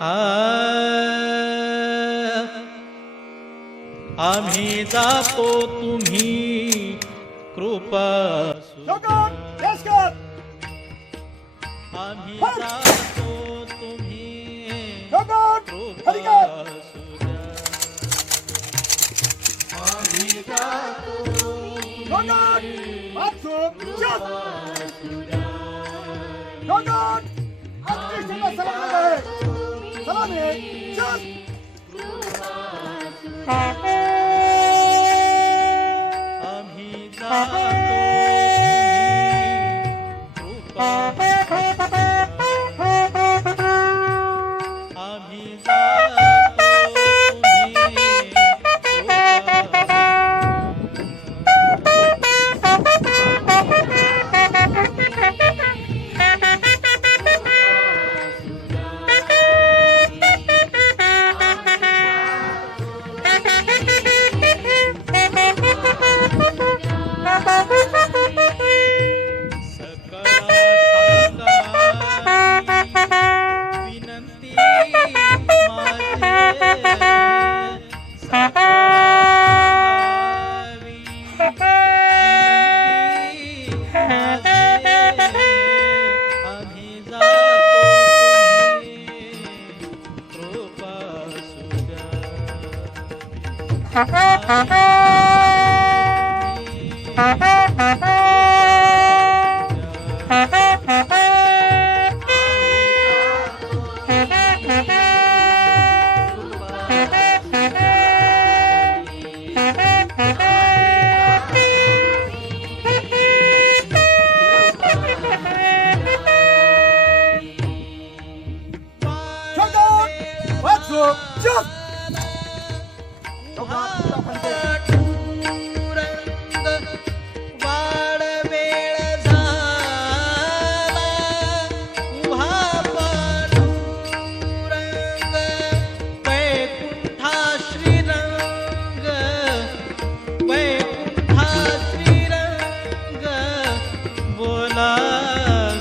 आ आम्ही जातो तुम्ही कृपा असू Logan, let's go. आम्ही हट! जातो तुम्ही Logan, कृपा हरिका. असू द्या. आम्ही जातो Logan, on it. Just. Ha ha ha ha! So just.